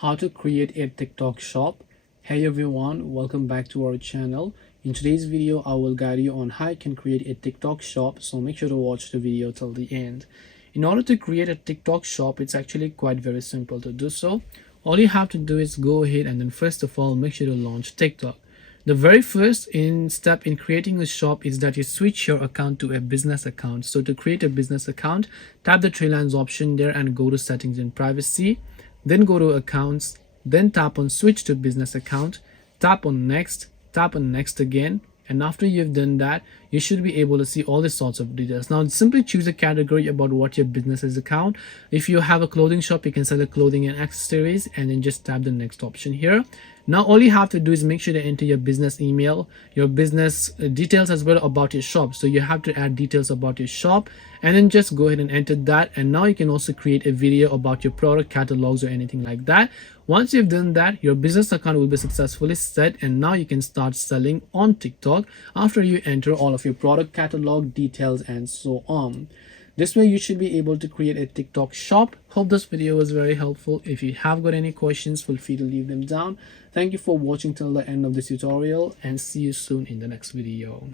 how to create a TikTok shop. Hey everyone, welcome back to our channel. In today's video, I will guide you on how you can create a TikTok shop, so make sure to watch the video till the end. In order to create a TikTok shop, it's actually quite very simple to do so. All you have to do is go ahead and then first of all, make sure to launch TikTok. The very first step in creating a shop is that you switch your account to a business account. So to create a business account, tap the three lines option there and go to settings and privacy. Then go to accounts, then tap on switch to business account, tap on next again, and after you've done that, you should be able to see all the sorts of details. Now simply choose a category about what your business is account. If you have a clothing shop, you can select clothing and accessories and then just tap the next option here. Now all you have to do is make sure to enter your business email, your business details as well about your shop. So you have to add details about your shop and then just go ahead and enter that. And now you can also create a video about your product catalogs or anything like that. Once you've done that, your business account will be successfully set, and now you can start selling on TikTok after you enter all of your product catalog details and so on. This way you should be able to create a TikTok shop. Hope this video was very helpful. If you have got any questions, feel free to leave them down. Thank you for watching till the end of this tutorial, and see you soon in the next video.